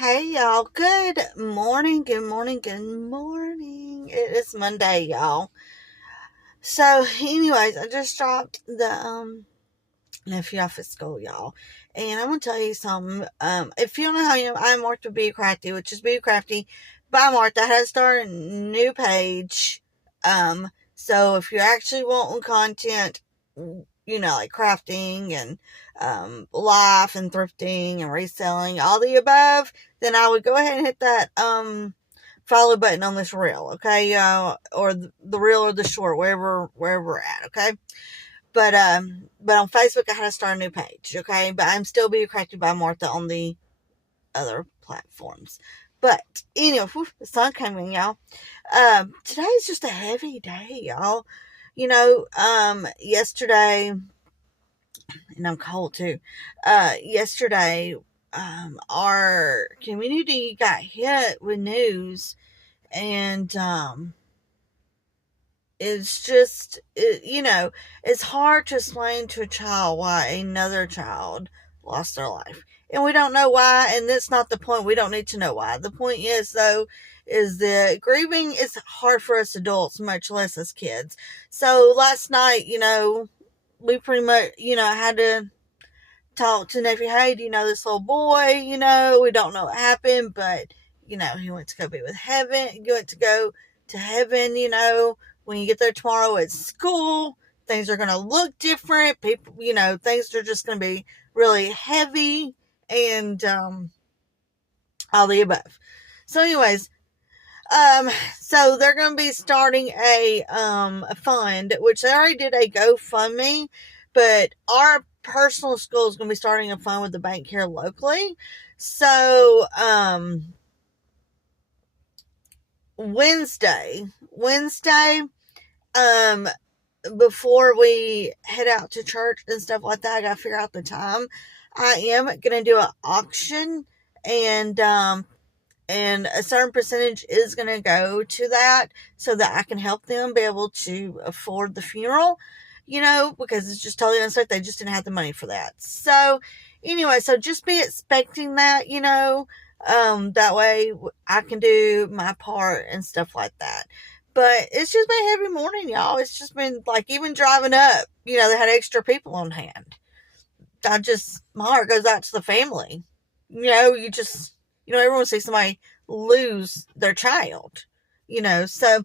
Hey y'all, good morning, good morning, good morning. It is Monday, y'all. So, anyways, I just dropped the nephew off at school, y'all. And I'm gonna tell you something. If you don't know how I'm Martha Be Crafty, which is Be Crafty by Martha. I had to start a new page. So if you're actually wanting content, like crafting and life and thrifting and reselling, all the above, then I would go ahead and hit that follow button on this reel, okay? Or the reel or the short, wherever we're at, okay? But on Facebook I had to start a new page, okay? But I'm still being crafted by Martha on the other platforms. But anyway, the sun came in, y'all. Today's just a heavy day, y'all. Yesterday, and I'm cold too. Yesterday, our community got hit with news, and it's just, it's hard to explain to a child why another child lost their life. And we don't know why, and that's not the point. We don't need to know why. The point is, though, is that grieving is hard for us adults, much less as kids. So last night, we pretty much, had to talk to nephew, hey, do you know this little boy? We don't know what happened, but, he went to go be with heaven. He went to go to heaven, when you get there tomorrow at school, things are going to look different. People, things are just going to be really heavy and all the above. So anyways, so they're going to be starting a fund, which they already did a GoFundMe, but our personal school is going to be starting a fund with the bank here locally. So, Wednesday, before we head out to church and stuff like that, I gotta figure out the time. I am gonna do an auction, and a certain percentage is gonna go to that so that I can help them be able to afford the funeral, because it's just totally unsafe. They just didn't have the money for that. So anyway, so just be expecting that, that way I can do my part and stuff like that. But it's just been a heavy morning, y'all. It's just been like, even driving up, they had extra people on hand. My heart goes out to the family. Everyone sees somebody lose their child, so,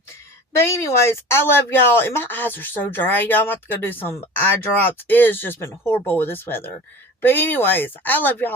but anyways, I love y'all, and my eyes are so dry, y'all. I'm about to go do some eye drops. It has just been horrible with this weather. But anyways, I love y'all.